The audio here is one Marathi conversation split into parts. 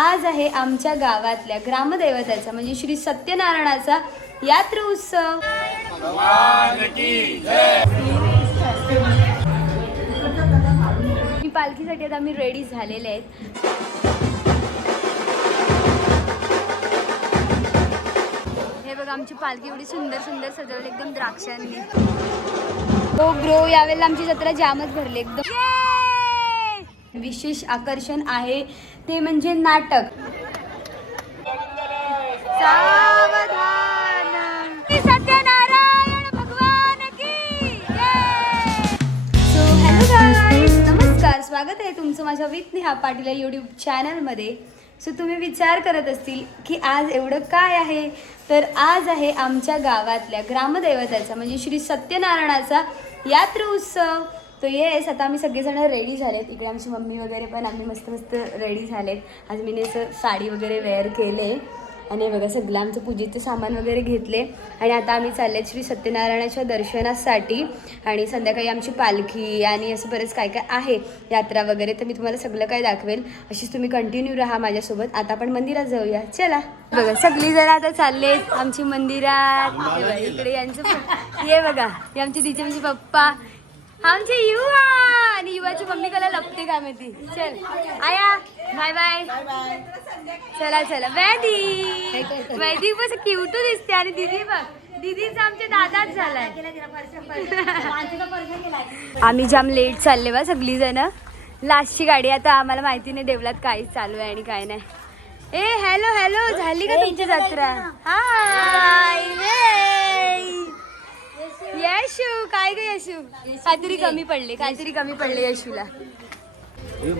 आज आहे आमच्या गावातल्या ग्रामदैवताचा म्हणजे श्री सत्यनारायणाचा यात्रा उत्सव। मी पालखीसाठी आता आम्ही रेडी झालेले आहेत। हे बघा आमची पालखी एवढी सुंदर सुंदर सजवली एकदम द्राक्षांनी। हो ग्रो यावेळेला आमची जत्रा जामच भरली एकदम। विशेष आकर्षण आहे ते म्हणजे नाटक। सावधान सत्यनारायण भगवान की जय। सो हॅलो गाईज, नमस्कार, स्वागत आहे तुमचं माझ्या विथ नेहा पाटील या यूट्यूब चॅनलमध्ये। सो तुम्ही विचार करत असतील की आज एवढं काय आहे, तर आज आहे आमच्या गावातल्या ग्रामदैवताचा म्हणजे श्री सत्यनारायणाचा यात्रा उत्सव। तो येस आता आम्ही सगळेजण रेडी झालेत। इकडे आमची मम्मी वगैरे पण आम्ही मस्त मस्त रेडी झालेत। आज मी असं साडी वगैरे वेअर केले आणि बघा सगळं आमचं पूजेचं सामान वगैरे घेतले आणि आता आम्ही चालले श्री सत्यनारायणाच्या दर्शनासाठी। आणि संध्याकाळी आमची पालखी आणि असं बरंच काय काय आहे यात्रा वगैरे, तर मी तुम्हाला सगळं काय दाखवेल। अशीच तुम्ही कंटिन्यू राहा माझ्यासोबत। आता आपण मंदिरात जाऊया, चला। बघा सगळी जण आता चालले आमची मंदिरात। इकडे यांचं हे बघा, हे आमचे तिचे म्हणजे पप्पा, आमचे युवा आणि युवाची मम्मी कला लपते काय माहिती। चल आया, बाय बाय, चला चला। वैदिक बस क्यूट दिसते आणि दीदी बघ, दीदीचा आमच्या दादाच झालाय। आम्ही जाम लेट चालले बा सगळी जण। लास्टची गाडी आता आम्हाला माहिती नाही देवलात काय चालू आहे आणि काय नाही। ए हॅलो हॅलो, झाली का तुमची जत्रा? हाय यशू, काय ग यशू? काहीतरी कमी पडले यशूला।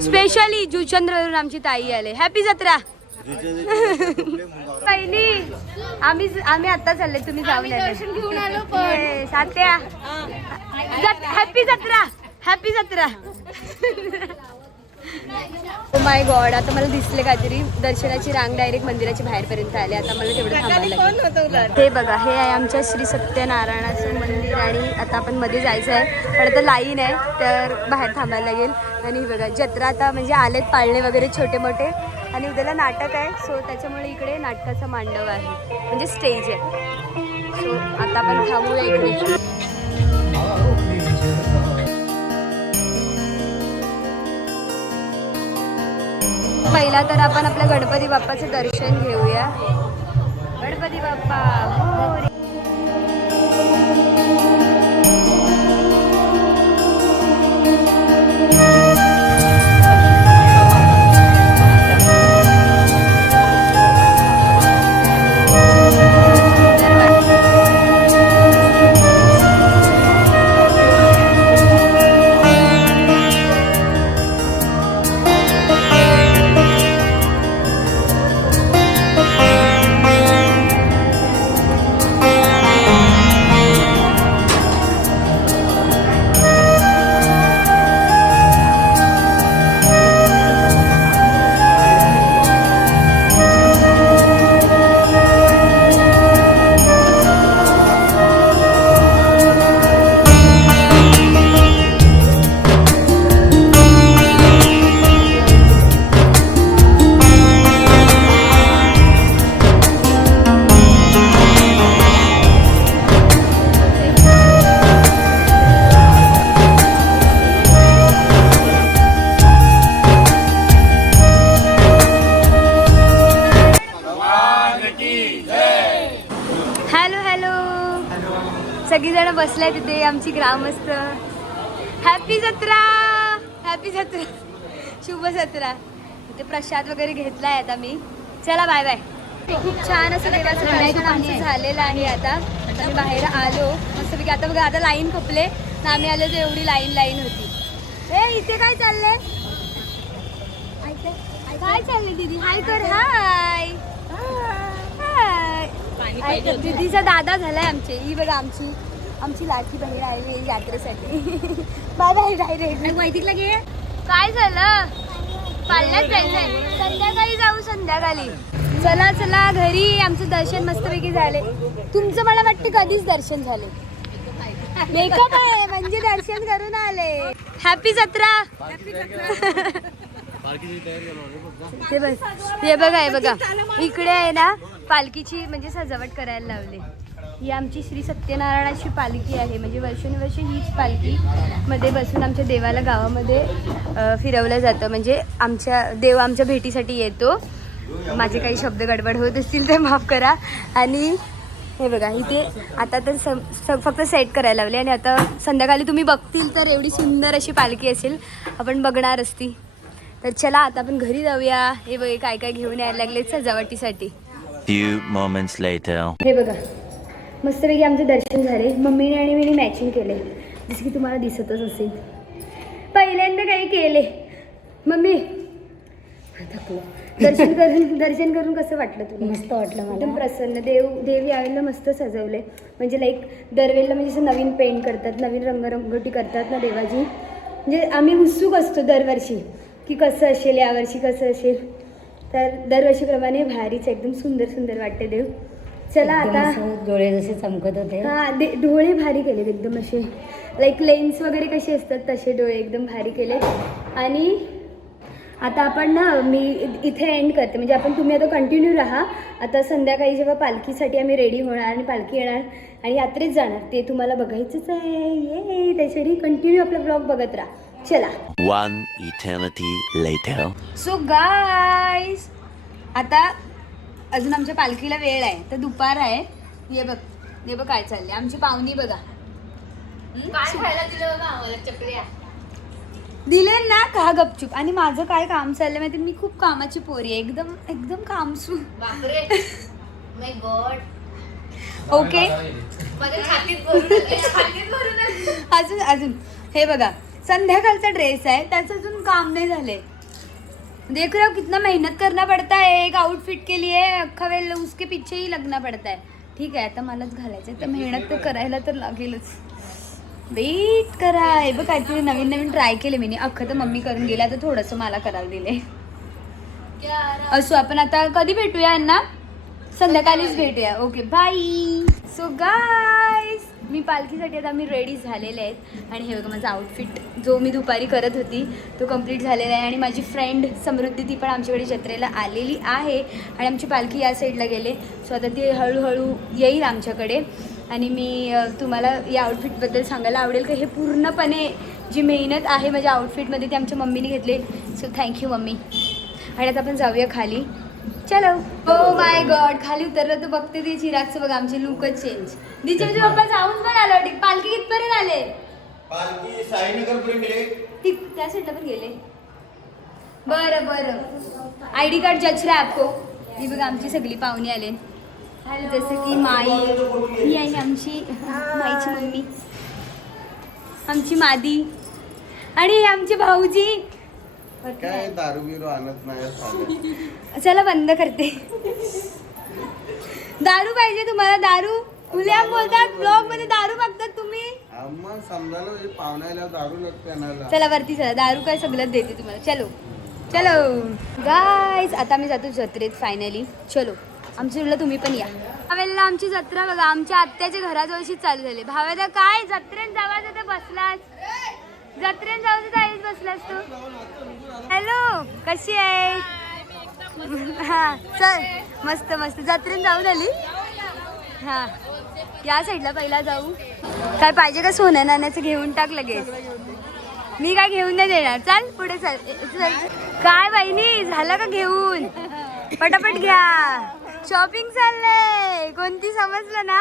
स्पेशली जुचंद्रवरून आमची ताई आले। हॅपी जत्रा पहिली। आम्ही आता चालले, तुम्ही जाऊन दर्शन घेऊन आलो पण सात्या। हॅपी जत्रा, हॅपी जत्रा। ओ माय गॉड, आता मला दिसले काहीतरी दर्शनाची रांग डायरेक्ट मंदिराच्या बाहेरपर्यंत आले। आता मला तेवढं थांबायला लागेल। हे बघा, हे आहे आमच्या श्री सत्यनारायणाचं मंदिर आणि आता आपण मध्ये जायचं आहे, पण आता लाईन आहे तर बाहेर थांबायला लागेल। आणि बघा जत्रा आता म्हणजे आलेत पाळणे वगैरे छोटे मोठे आणि उद्याला नाटक आहे। सो त्याच्यामुळे इकडे नाटकाचा मांडव आहे म्हणजे स्टेज आहे। सो आता आपण थांबूया इकडे। पहिला तर आपण आपल्या गणपती बाप्पाचं दर्शन घेऊया। गणपती बाप्पा मोरया। सगळीजण बसलाय तिथे आमची ग्रामस्थ। हॅपी जत्रा, हॅपी जत्रा, शुभ जत्रा। इथे प्रसाद वगैरे घेतलाय आता मी। चला बाय बाय। खूप छान असं देवाचं दर्शन आमचं झालेलं आहे। आता आम्ही बाहेर आलो मस्तपैकी। आता बघा आता लाईन खपले ना, आम्ही आलो तर एवढी लाईन होती। ए इथे काय चाललंय? काय चाललंय दीदी? हाय कर, हाय हाय। दीदीचा दादा झालाय आमचे। ही बघा आमची लाठी बहीण आहे यात्रेसाठी। बाय बाय डायरेक्ट माहितीला घे। काय झालं? पाळण्यात जायचंय, संध्याकाळी जाऊ संध्याकाळी। चला चला घरी। आमचं दर्शन मस्तपैकी झाले। तुमचं मला वाटतं कधीच दर्शन झाले। मेकअप आहे म्हणजे दर्शन करून आले। हॅपी जत्रा। हे बस, हे बघा, हे बघा, इकडे आहे ना पालखीची म्हणजे सजावट करायला लावली. ही आमची श्री सत्यनारायणाची पालखी आहे. म्हणजे वर्षानुवर्षे हीच पालखी मध्ये बसून आमच्या देवाला गावामध्ये फिरवलं जातं. म्हणजे देव आमच्या भेटीसाठी येतो. माझे काही शब्द गडबड होत असतील तर माफ करा. आणि हे बघा इथे आता तर फक्त सेट करायला लावले आणि आता संध्याकाळी तुम्ही बघतील तर एवढी सुंदर अशी पालखी असेल, आपण बघणार असती. तर चला आता आपण घरी जाऊया. हे बघा काय काय घेऊन यायला लागले सजावटीसाठी. Few moments later. हे बघा मस्तपैकी आमचे दर्शन झाले. मम्मीने आणि मीने मॅचिंग केले, जसं की तुम्हाला दिसतच असेल. पहिल्यांदा काही केले मम्मी. दर्शन करून कसं वाटलं तुला? मस्त वाटलं मला. एकदम प्रसन्न. देव यावेळेला मस्त सजवले. म्हणजे लाईक दरवेळेला म्हणजे असं नवीन पेंट करतात, नवीन रंगरंगोटी करतात ना देवाची. म्हणजे आम्ही उत्सुक असतो दरवर्षी की कसं असेल यावर्षी, कसं असेल. तर दरवर्षीप्रमाणे भारीच एकदम सुंदर सुंदर वाटते देव. चला आता डोळे जसे चमकत होते. हां डोळे भारी केलेत एकदम असे, लाईक लेन्स वगैरे कसे असतात तसे डोळे एकदम भारी केले. आणि आता आपण ना मी इथे एंड करते. म्हणजे तुम्ही आता कंटिन्यू राहा. आता संध्याकाळी जेव्हा पालखीसाठी आम्ही रेडी होणार आणि पालखी येणार आणि यात्रेत जाणार ते तुम्हाला बघायचंच आहे. ये त्यासाठी कंटिन्यू आपला ब्लॉग बघत राहा. चला. One eternity later. So guys आता अजून आमच्या पालखीला वेळ आहे, तर दुपार आहे. हे बघ काय चाललंय. आमची पाहुणी बघा काय खायला दिलं बघा आम्हाला. चकल्या दिले ना का गपचूप. आणि माझं काय काम चाललंय माहिती, मी खूप कामाची पोरी आहे, एकदम एकदम कामसू. बापरे माय गॉड. ओके माझ्या छातीत भरून अजून हे बघा संध्याकाळचा ड्रेस आहे, त्याचं अजून काम नाही झाले. देख रहे हो कितना मेहनत करना पड़ता है एक आउटफिट के लिए. अख्खा वेळ उसके पीछे ही लगना पड़ता है. ठीक आहे आता मलाच घालायचं तर मेहनत तर करायला तर लागेलच. वेट करा. हे बघ काहीतरी नवीन नवीन ट्राय केले मी. अख्खं तर मम्मी करून गेल्या, तर थोडंसं मला करायला दिले. असो आपण आता कधी भेटूया यांना? संध्याकाळीच भेटूया. Okay bye. सो गाईज मी पालखीसाठी आता मी रेडी झालेले आहेत. आणि हे बघा माझा आउटफिट जो मी दुपारी करत होती तो कंप्लीट झालेला आहे. आणि माझी फ्रेंड समृद्धी ती पण आमच्याकडे जत्रेला आलेली आहे. आणि आमची पालखी या साईडला गेले. सो आता ती हळूहळू येईल आमच्याकडे. आणि मी तुम्हाला या आउटफिटबद्दल सांगायला आवडेल की हे पूर्णपणे जी मेहनत आहे माझ्या आउटफिटमध्ये ती आमच्या मम्मीने घेतली. So thank you mummy. आणि आता आपण जाऊया खाली. चलो. ओ माय गॉड खाली उतरलं तर बघते ते चिरागचं बघा आमची लुकच चेंज. दिचे पप्पा जाऊन पण आलो. पालखी कितपर्यंत आले? पालखी साईनगर पर्यंत गेले. त्या साईडला पण गेले. बरं ID कार्ड जज रहा आपको. ही बघा आमची सगळी पाहुणी आले. जसं की माई ही आहे आमची माईची मम्मी, आमची मादी आणि आमचे भाऊजी. काय दारू बिरू आणत नाही. चला बंद करते. दारू पाहिजे तुम्हाला? दारू उल्या बोलतात ब्लॉग मध्ये दारू बघतात तुम्ही. मग समजायला पाहुण्याला दारू लागते. चला वरती चला. दारू काय सगळंच देते तुम्हाला. चलो गाईज आता आम्ही जातो जत्रेत फायनली. चलो आमच्या तुला तुम्ही पण या. भावेला आमची जत्रा बघा आमच्या आत्याच्या घराजवळशी चालू झाली. भावेला काय जत्रेन जावायचं तर बसलास. जत्रेन जाऊ तर आईच बसलास तू. हॅलो कशी आहे? हा चल मस्त मस्त. जत्रेन जाऊ झाली. हा या साईडला पहिला जाऊ. काय पाहिजे का सोनं नाण्याचं घेऊन टाक लगेच. मी काय घेऊन नाही देणार. चाल पुढे चल. काय बहिणी झालं का घेऊन? पटापट घ्या. शॉपिंग चाललंय. कोणती समजलं ना?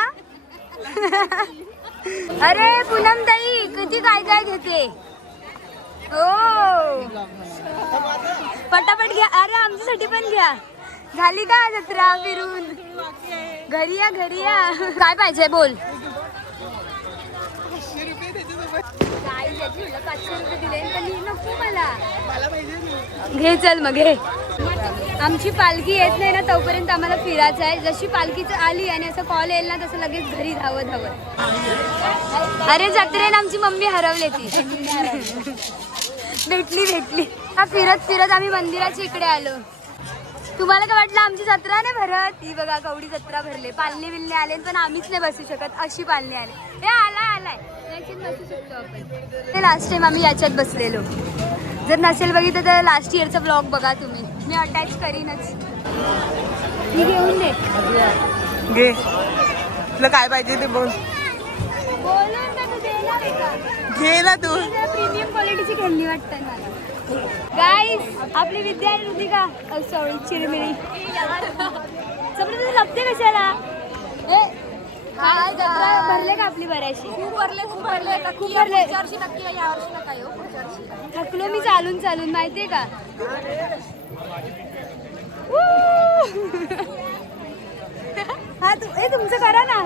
अरे पूनम ताई किती काय काय घेते. हो पटापट घ्या. अरे आमच्यासाठी पण घ्या. झाली का जत्रा फिरून? घरी या काय पाहिजे बोल. काय 500 रुपये दिले तर नको मला. घे चल मग घे. आमची पालखी येत नाही ना तोपर्यंत आम्हाला फिरायचं आहे. जशी पालखीच आली आणि असं कॉल येईल ना तसं लगेच घरी धावत. अरे जत्रेन आमची मम्मी हरवली ती. भेटली. हा फिरत आम्ही मंदिराच्या इकडे आलो. तुम्हाला काय वाटलं आमची जत्रा नाही भरत? ही बघा कवडी जत्रा भरले. पालणे बिलणे आले पण आम्हीच नाही बसू शकत. अशी पालणे आले. हे आलाय याच्यात बसू शकतो आपण. लास्ट टाइम आम्ही याच्यात बसलेलो. जर नसेल बघितलं तर लास्ट इयरचा ब्लॉग बघा तुम्ही, मी अटॅच करीनच. ही घेऊन दे. घे, तुला काय पाहिजे ते बोल. बोलून तर तू देणार आहे का? घे ना तू. प्रीमियम क्वालिटीची खेळणी वाटतं मला. गाईस आपली विद्या आणि ऋतिका सॉरी चिरमिरी लपते कशाला. काय जत्रा भरले का आपली बऱ्याचशी? खूप भरले खूप भरले नक्की यावर्षी नका येऊ. थकलो मी चालून चालून माहितीये का. हा तुमचं करा ना.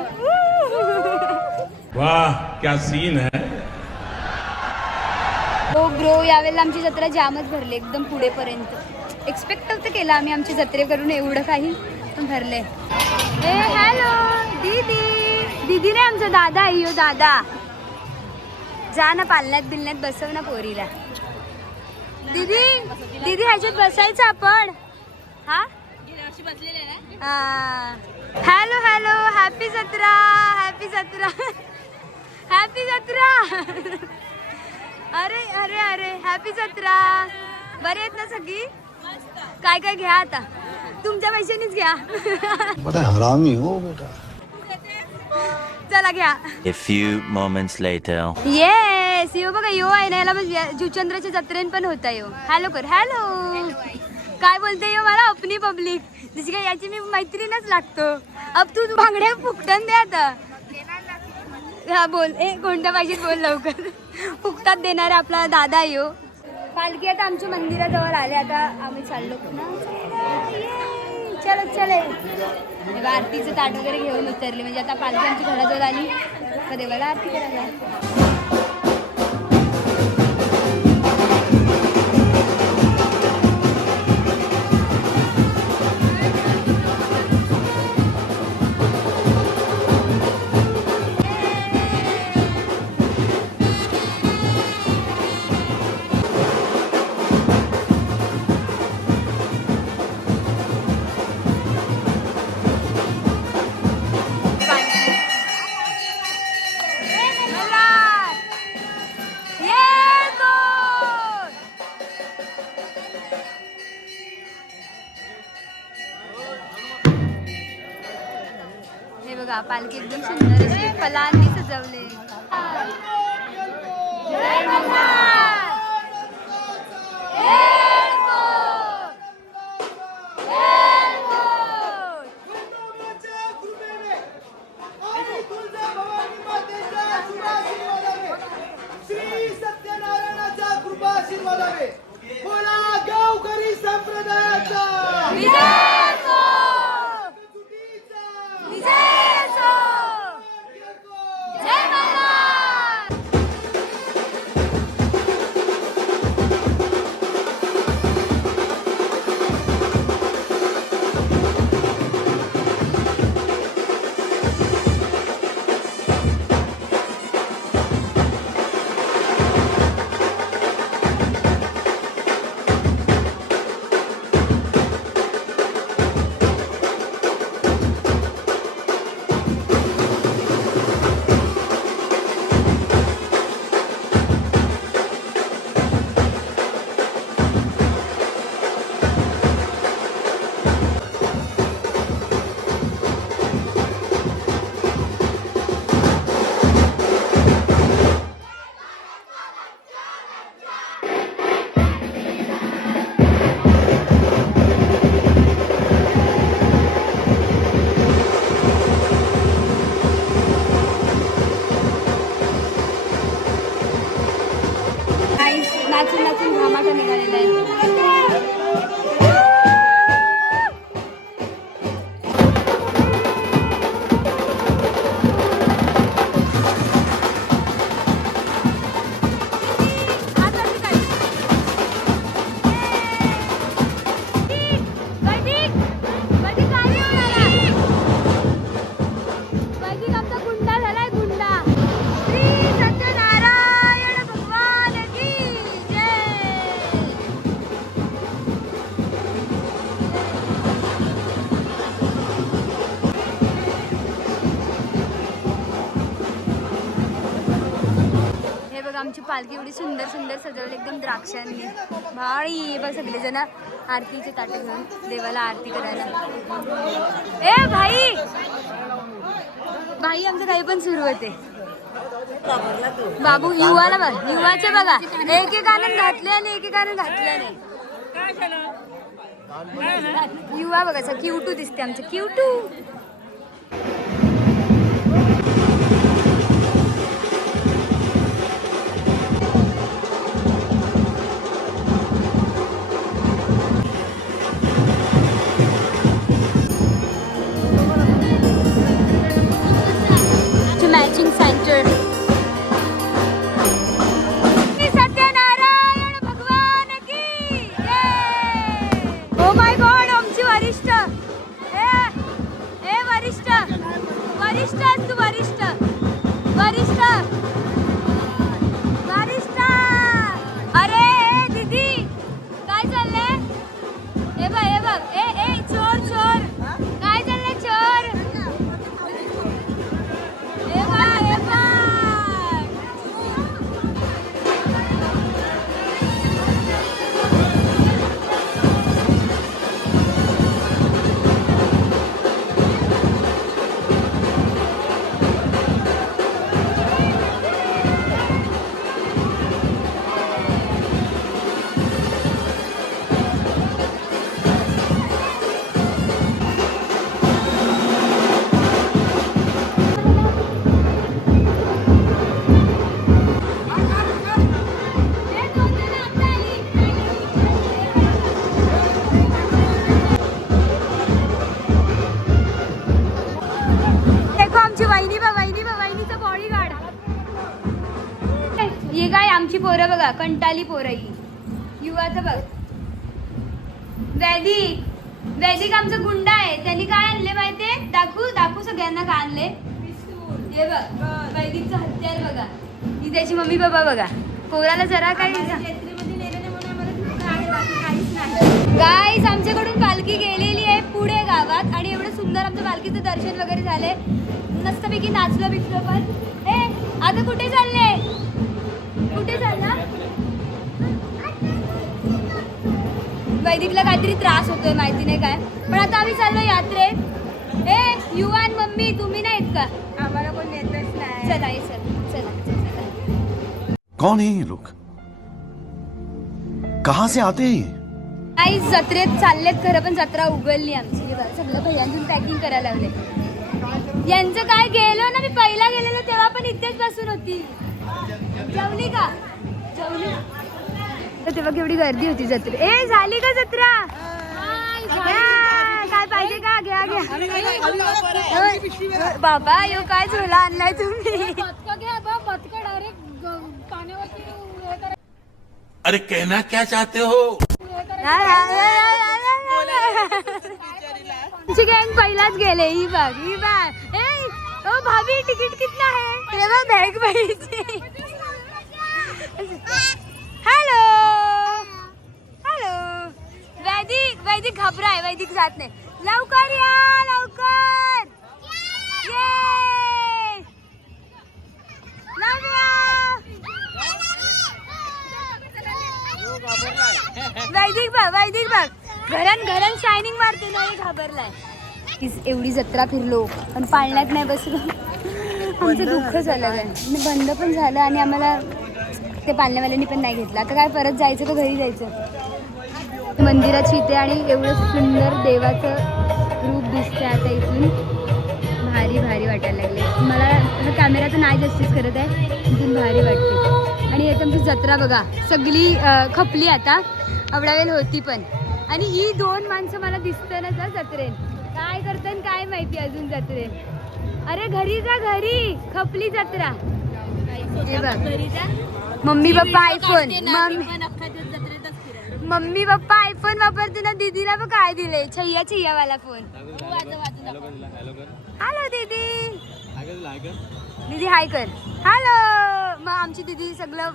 वाह क्या सीन है. हो ब्रो यावेळेला आमची जत्रा जामच भरली एकदम पुढेपर्यंत. एक्सपेक्ट नव्हतं केलं आम्ही आमची जत्रे करून एवढं काही, पण भरले. ए हॅलो दीदी. दीदी नाही आमचा दादा आहे. दादा जा ना पालण्यात बिलण्यात बसव ना पोरीला. दीदी दीदी ह्याच्यात बसायचं आपण. हा हॅलो हॅलो हॅपी जत्रा हॅपी जत्रा हॅपी जत्रा. अरे अरे अरे हॅपी जत्रा. बरे आहेत ना सगळी? काय काय घ्या आता, तुमच्या पैशानीच घ्या. हरामी हो बेटा. चला घ्या. A few moments later. Yes यो बघा यो आहे ना, याला जुचंद्राच्या जत्रेन पण होता यो. हॅलो कर. हॅलो काय बोलते यो मला अपनी पब्लिक. जशी काय याची मी मैत्रीणच लागतो. अब तू बांगड्या फुकटन दे आता. हा बोल. कोणत्या पाहिजे बोल लवकर. फुकटात देणारा आपला दादा यो. पालखी आता आमच्या मंदिराजवळ आले. आता आम्ही चाललो पुन्हा. चलो चले. आरतीचं ताट वगैरे घेऊन उतरले म्हणजे आता पालखी आमची घराजवळ आली तर देवाला आरती करायला. हे बघा पालखी एकदम सुंदर अशी फुलांनी सजवले. जय मल्हार. श्री सत्यनारायणाचा कृपा आशीर्वादाने बोला गावकरी संप्रदायाचा आमची पालखी एवढी सुंदर सुंदर सजवली एकदम द्राक्षांनी. भाई बघ सगळेजण आरतीचे ताटे घेऊन देवाला आरती करायला. ए भाई भाई आमचं काही पण सुरू होते. बाबू युवाला बघ, युवाचे बघा एक एक आनंद घातले आणि एक एक आनंद घातले नाही. युवा बघा क्यूटू दिसते आमचं क्यूटू. Matching centre. सत्यनारायण भगवान की जय. ओ माय गॉड आमची वरिष्ठ ए वरिष्ठ वरिष्ठ तू वरिष्ठ वरिष्ठ वरिष्ठ. अरे दीदी काय चाललंय. हे बघ ए चोर चोर काय चाललंय चोर. ही काय आमची पोरं बघा कंटाली पोरं ही. युवाचं बघ वैदिक आमचा गुंडा आहे. त्यांनी काय आणले माहितीये. दाखवू सगळ्यांना काय आणले. हे बघ वैदिकचं हत्यार बघा. ही त्याची मम्मी बाबा बघा. पोराला जरा काय गाईस आमच्याकडून पालखी गेलेली आहे पुढे गावात आणि एवढं सुंदर आमचं पालखीचं दर्शन वगैरे झाले. मस्तपैकी नाचलो बिचलो पण. आता कुठे चालले. कुठे चालला. वैदिकला काहीतरी त्रास होतोय माहिती नाही काय. पण आता आम्ही चाललो यात्रेत. युवान मम्मी तुम्ही नाहीत का. आम्हाला कोण येतच नाही. चला चला. कौन है ये लोग, कहाँ से आते हैं. काही जत्रेत चाललेत खरं पण जत्रा उघडली आमची. सगळं भैयांतून पॅकिंग करायला लावले. यांचं काय गेलो ना मी पहिला गेलेलो तेव्हा पण इथेच बसून होती. जेवली का जेवली. तेव्हा केवढी गर्दी होती जत्रे. झाली का जत्रा. काय पाहिजे का घ्या बाबा यो काय झोला आणलाय तुम्ही. अरे कहना क्या चाहते हो. तुझी गँग पहिलाच गेले. ही बघ ओ भाभी तिकीट कितना है. तेव्हा बॅग पाहिजे. हॅलो वैदिक घबराय. वैदिक जात नाही. लवकर या लवकर. वैदिक बघ घरान शायनिंग मारते ना. घाबरलाय. एवढी जत्रा फिरलो पण पाळण्यात नाही बसलो. आमचं दुःख झालं काय. बंद पण झालं आणि आम्हाला ते पाळण्यावाल्यांनी पण नाही घेतलं. आता काय परत जायचं का घरी जायचं. मंदिराची इथे आणि एवढं सुंदर देवाचं रूप दिसतंय आता इथून. भारी वाटायला लागले मला. हा कॅमेरा तर नाही जस्टिस करत आहे. इथून भारी वाटते. आणि आता आमची जत्रा बघा सगळी खपली आता. एवढा वेळ होती पण. आणि ही दोन माणसं मला दिसतं ना जा जत्रेत. काय करतात काय माहिती अजून जत्रेत. अरे घरी जा घरी. खपली जत्रा. हे बघ mummy papa iPhone. Mummy papa iPhone वापरते ना. दीदीला पण काय दिले छैया वाला फोन. हॅलो दीदी. दीदी हाय कर. हॅलो. मग आमची दीदी सगळं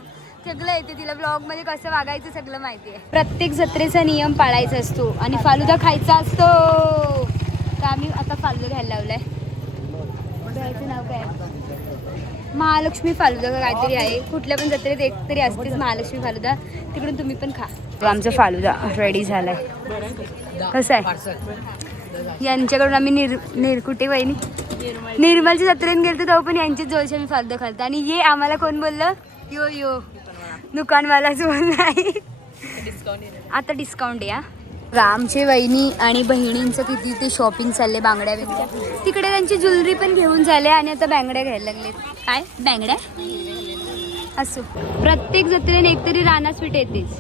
येते. तिला ब्लॉग मध्ये कसं वागायचं सगळं माहिती आहे. प्रत्येक जत्रेचा नियम पाळायचा असतो आणि फालुदा खायचा असतो. तर आम्ही आता फालुदा घ्यायला लावलाय. नाव काय महालक्ष्मी फालुदा का काहीतरी आहे. कुठल्या पण जत्रेत एक तरी असतेच महालक्ष्मी फालुदा. तिकडून तुम्ही पण खा. तो आमचा फालुदा रेडी झालाय. कसं आहे यांच्याकडून आम्ही कुठे वहिनी निर्मलच्या जत्रेत गेलो तेव्हा पण यांचीच जवळची आम्ही फालुदा खालतो. आणि ये आम्हाला कोण बोललं यो यो दुकानवालाच बोलला आहे. आता डिस्काउंट या. आमचे वहिनी आणि बहिणींचं किती ते शॉपिंग चालले बांगड्या बिंगड्या. तिकडे त्यांची ज्वेलरी पण घेऊन झाले आणि आता बांगड्या घ्यायला लागले. काय बांगड्या असो. प्रत्येक जत्रेने एकतरी राणा स्वीट येतेच.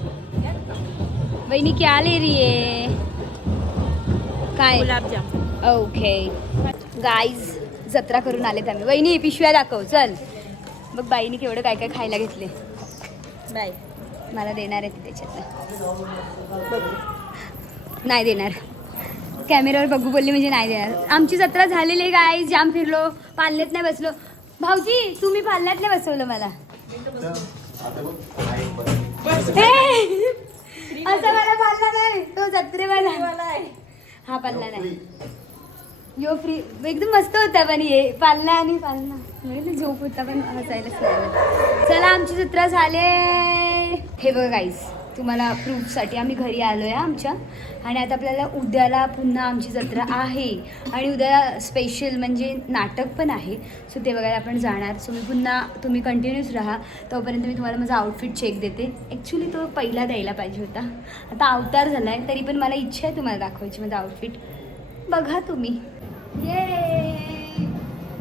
वहिनी क्या ले रही है? काय गुलाबजाम. ओके गाईज जत्रा करून आलेत आम्ही. वहिनी पिशव्या दाखव चल. बघ बाईने केवढं काय काय खायला घेतले. बाय मला देणार आहे ती त्याच्यातलं. नाही देणार. कॅमेऱ्यावर बघू बोलली म्हणजे नाही देणार. आमची जत्रा झालेली आहे गाईज. जाम फिरलो. पाल्यात नाही बसलो. भाऊजी तुम्ही पाल्यात नाही बसवलं मला. असं मला पाल्ला नाही. तो जत्रेवाला हा पाल्ला नाही. यो फ्री एकदम मस्त होता. पण ये पाल्ला आणि पाल्ला म्हणजे झोप होता पण हसायलाच नाही. चला आमची जत्रा झाले. हे बघा गाईज तुम्हाला प्रूफसाठी आम्ही घरी आलो आहे आमच्या. आणि आता आपल्याला उद्याला पुन्हा आमची जत्रा आहे. आणि उद्या स्पेशल म्हणजे नाटक पण आहे. सो ते बघायला आपण जाणार. सो मी पुन्हा तुम्ही कंटिन्यूच राहा. तोपर्यंत मी तुम्हाला माझा आउटफिट चेक देते. ॲक्च्युली तो पहिला द्यायला पाहिजे होता. आता अवतार झाला आहे तरी पण मला इच्छा आहे तुम्हाला दाखवायची माझा आउटफिट. बघा तुम्ही. ये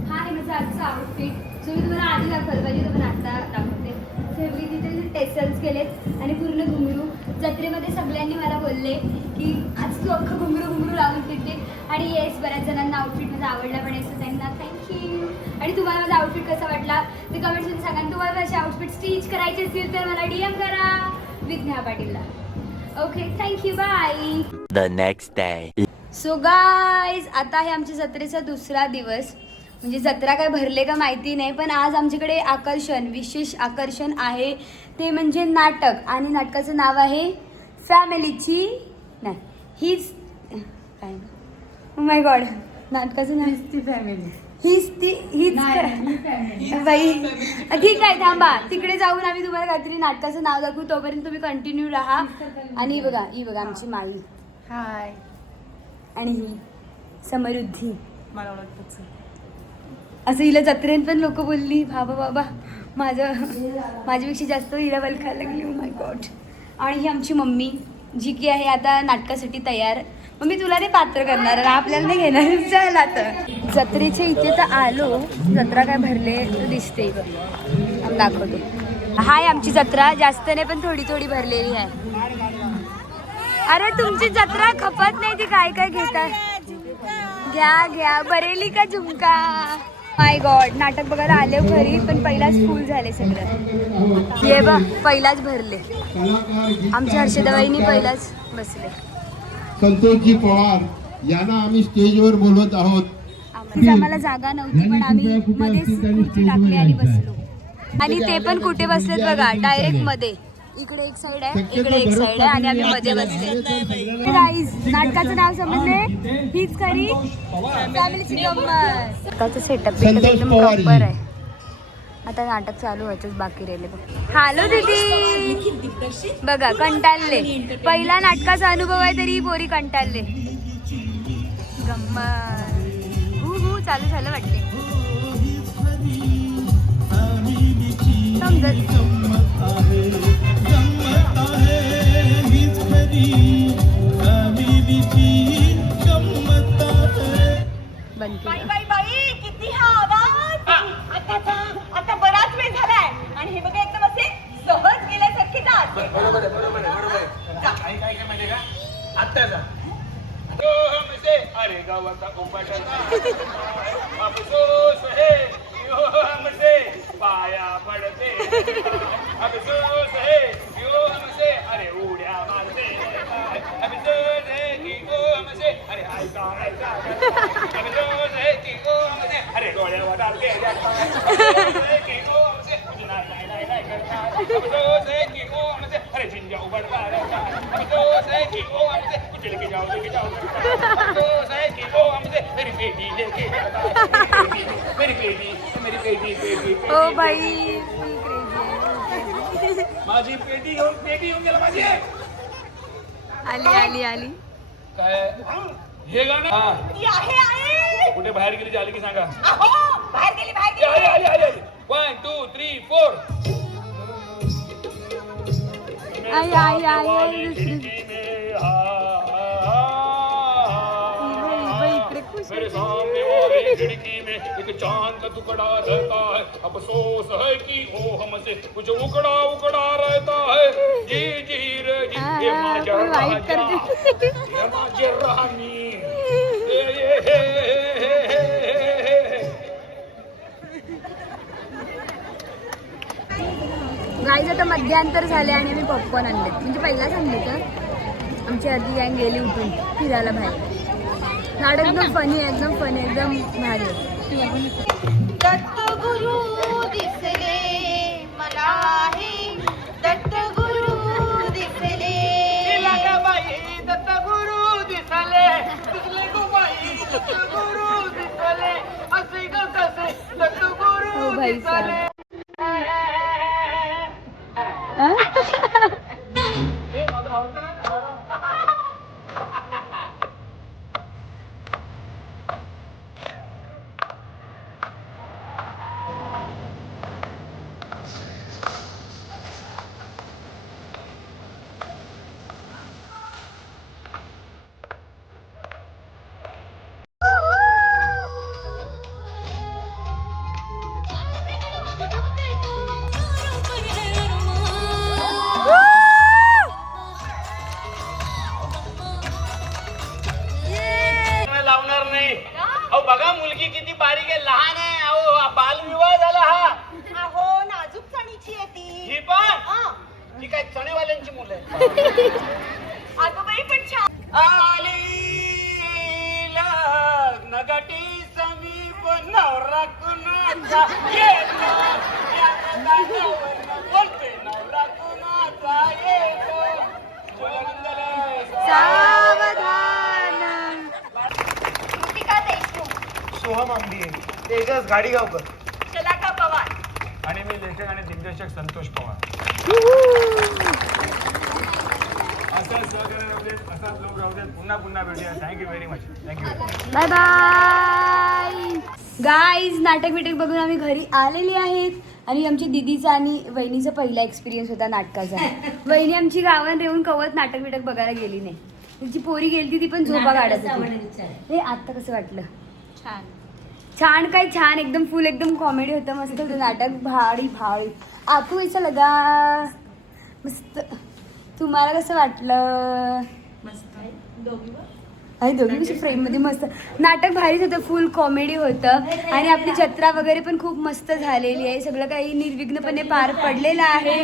हा आहे माझा आजचा आउटफिट. सो मी तुम्हाला आधी दाखवलं पाहिजे तो पण आता दाखवते. सगळी तिथे टेसल्स केलेत आणि पूर्ण घुंगरू. जत्रेमध्ये सगळ्यांनी मला बोलले की आज तू अख्खं घुंगरू लावून फिरते. आणि येस बऱ्याच जणांना आउटफिट माझा आवडला पण आहे. त्यांना थँक्यू. आणि तुम्हाला माझा आउटफिट कसा वाटला ते कमेंट्समध्ये सांगा. आणि तुम्हाला माझे आउटफिट स्टिच करायचे असतील तर मला DM करा विथ नेहा पाटीलला. Okay thank you bye. The next day. So guys आता आहे आमच्या जत्रेचा दुसरा दिवस. म्हणजे जत्रा काय भरले का माहिती नाही पण आज आमच्याकडे विशेष आकर्षण आहे. ते म्हणजे नाटक. आणि नाटकाचं नाव आहे फॅमिलीची नाही हीच काय माय गॉड नाटकाचं नाव हीच बाई. ठीक आहे थांबा. तिकडे जाऊन आम्ही तुम्हाला काहीतरी नाटकाचं नाव दाखवू. तोपर्यंत तुम्ही कंटिन्यू राहा. आणि ही बघा आमची माळी. हाय. आणि ही समृद्धी. मला ओळखतच असं हिला जत्रेत पण लोक बोलली बाबा माझ्यापेक्षा जास्त हिला वलखायला लागली. Oh my God. आणि ही आमची मम्मी जी की आहे आता नाटकासाठी तयार. मम्मी तुला नाही पात्र करणार आपल्याला नाही घेणार. चल आता जत्रेच्या इथे तर आलो. जत्रा काय भरले दिसते दाखवतो. हाय आमची जत्रा जास्त नाही पण थोडी भरलेली आहे. अरे तुमची जत्रा खपत नाही ती काय काय घेतात. घ्या बरेली का झुमका. माय गॉड नाटक बघायला आले घरी पण पहिलाच फुल झाले सगळं. ये बघ पहिलाच भरले. आमच्या हर्षदाबाईंनी पहिलाच बसले. संतोषजी पवार यांना आम्ही स्टेजवर बोलवत आहोत. आम्हाला जागा नव्हती पण आम्ही मध्येच खुर्ची टाकली आणि बसलो. आणि ते पण कुठे बसलेत बघा डायरेक्ट मध्ये. इकडे एक साइड आहे इकडे एक साइड आहे आणि आम्ही मध्ये बसले. गाईज नाटकाचं नाव समजले हीच खरी फॅमिलीची गंमत. नाटकाचं सेटअप एकदम प्रॉपर आहे. आता नाटक चालू व्हायचंच बाकी राहिले बघ. हॅलो दीदी बघा कंटाळले. पहिला नाटकाचा अनुभव आहे तरी पोरी कंटाळले. गंमत चालू झालं वाटते. समजत किती हा आवाज. आता बराच वेळ झालाय आणि हे बघा एकदम असे सहज गेल्यासारखे जात. काय माहिती का आता जा. अरे गावाचा पाया पडते. अरे उड्या मारते. अरे अरे डोळ्या वाटारते. अरे झिंजा उघडता. मेरी बेटी लेके आता है मेरी बेटी पेटी ओ बाई फुल क्रेझी माझी पेटी घेऊन गेला माझी आली आली आली. काय हे गाणं हा ती आहे कुठे बाहेर गेली झाली की सांगा अहो बाहेर गेली आली आली आली आली 1 2 3 4 आई आई आई आई दुसरी इकडे खुश मेरे सामने वाली खिड़की में एक चांद का टुकड़ा रहता है अफसोस है कि वो हमसे कुछ उकड़ा उकड़ा रहता है जी जी रे जी ये माझ्या वाईट राजा, करते. ये माझी राणी गाईज आता मध्यांतर झाले आणि आम्ही पॉपकॉर्न आणले म्हणजे पहिलाच आणले तर आमची अर्धी गँग गेली उठून फिरायला बाहेर. नाटक एकदम फनी आहे एकदम भारी आहे. दत्त गुरु दिसले मला हे दत्त गुरु दिसले दत्त गुरु दिसले दत्त गुरु दिसले असे ग कसे दत्त गुरु हो भाई साहब. लावणार नाही अहो बघा मुलगी किती बारीक आहे लहान आहे अहो बालविवाह झाला हा अहो नाजूक चणीची आहे ती ही पण हा. ही काय चणेवाल्यांची मुलं आहे अगं बाई पण छान आली लग्नगटी समीप नवरा कुणाचा येतो बोलते नवरा कुणाचा येतो सावधान. कृतिका देशमुख सोहम आंबिये तेजस गाडीगावकर शलाका पवार आणि मी लेखक आणि दिग्दर्शक संतोष पवार असंच सहकार्य राहू देत असाच लोक राहू देत पुन्हा भेटूया thank you very much thank you bye bye guys. नाटक बिटक बघून आम्ही घरी आलेली आहेत आणि आमची दिदीचा आणि वहिनीचा पहिला एक्सपिरियन्स होता नाटकाचा. वहिनी आमची गावात येऊन कवत नाटक बिटक बघायला गेली नाही. तिची पोरी गेली ती पण झोपा काढत होती. हे आता कसं वाटलं? छान काय छान एकदम फुल एकदम कॉमेडी होतं मस्त होतं नाटक. भारी भारी आपको ऐसा लगा मस्त. तुम्हाला कसं वाटलं? आणि दोघी कशी फ्रेममध्ये मस्त नाटक भारीच होतं फुल कॉमेडी होतं आणि आपली जत्रा वगैरे पण खूप मस्त झालेली आहे. सगळं काही निर्विघ्नपणे पार पडलेलं आहे.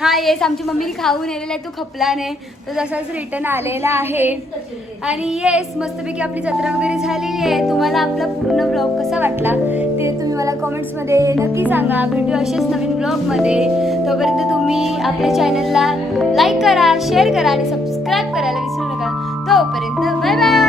हा येस आमची मम्मीने खाऊन नेलेला आहे तो खपला नाही तो तसाच रिटर्न आलेला आहे. आणि येस मस्तपैकी आपली जत्रा वगैरे झालेली आहे. तुम्हाला आपला पूर्ण ब्लॉग कसा वाटला ते तुम्ही मला कॉमेंट्समध्ये नक्की सांगा. भेटू असेच नवीन ब्लॉगमध्ये. तोपर्यंत तुम्ही आपल्या चॅनलला लाईक करा शेअर करा आणि सबस्क्राईब करायला विसरू नका. तोपर्यंत बाय बाय.